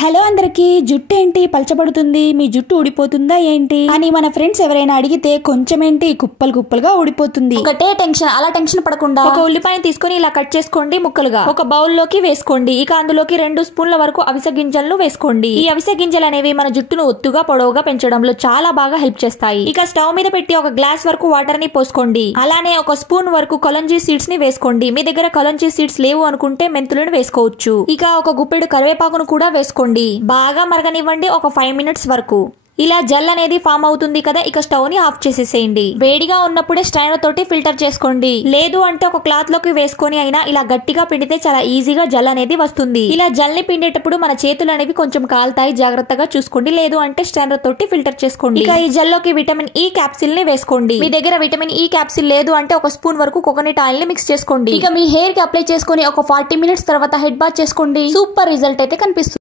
Hello అందరికి జుట్టు ఏంటి పలచబడుతుంది మీ జుట్టు ఊడిపోతుందా ఏంటి అని మన ఫ్రెండ్స్ ఎవరైనా అడిగితే కొంచెం ఏంటి కుప్పలు కుప్పలుగా ఊడిపోతుంది. ఒకటే టెన్షన్, అలా టెన్షన్ పడకుండా ఒక ఉల్లిపాయను తీసుకొని ఇలా కట్ చేసుకోండి ముక్కలుగా. ఒక బౌల్ లోకి వేసుకోండి. ఇక అందులోకి 2 స్పూన్ల వరకు అవిసె గింజలను వేసుకోండి. ఈ అవిసె గింజలు అనేవి మన జుట్టును ఒత్తుగా పొడవుగా పెంచడంలో చాలా బాగా హెల్ప్ చేస్తాయి. ఇక స్టవ్ మీద పెట్టి ఒక గ్లాస్ వరకు వాటర్ ని పోసుకోండి. అలానే ఒక స్పూన్ వరకు కొలంజీ సీడ్స్ ని వేసుకోండి. మీ దగ్గర కొలంజీ సీడ్స్ లేవు అనుకుంటే మెంతులను వేసుకోవచ్చు. ఇక ఒక గుప్పెడు కరివేపాకును కూడా వేసుకోండి. బాగా మరగనివ్వండి ఒక 5 మినిట్స్ వరకు. ఇలా జెల్ అనేది ఫామ్ అవుతుంది కదా, ఇక స్టవ్ ని ఆఫ్ చేసేసేయండి. వేడిగా ఉన్నప్పుడే స్ట్రైనర్ తోటి ఫిల్టర్ చేసుకోండి. లేదు అంటే ఒక క్లాత్ లోకి వేసుకొని అయినా ఇలా గట్టిగా పిండితే చాలా ఈజీగా జెల్ అనేది వస్తుంది. ఇలా జెల్ ని పిండేటప్పుడు మన చేతులు అనేవి కొంచెం కాలుతాయి, జాగ్రత్తగా చూసుకోండి. లేదు అంటే స్ట్రైనర్ తోటి ఫిల్టర్ చేసుకోండి. ఇక ఈ జెల్ లోకి విటమిన్ ఈ క్యాప్సిల్ ని వేసుకోండి. మీ దగ్గర విటమిన్ ఈ క్యాప్సిల్ లేదు అంటే ఒక స్పూన్ వరకు కోకోనట్ ఆయిల్ ని మిక్స్ చేసుకోండి. ఇక మీ హెయిర్ కి అప్లై చేసుకుని ఒక 40 మినిట్స్ తర్వాత హెడ్ బాత్ చేసుకోండి. సూపర్ రిజల్ట్ అయితే కనిపిస్తుంది.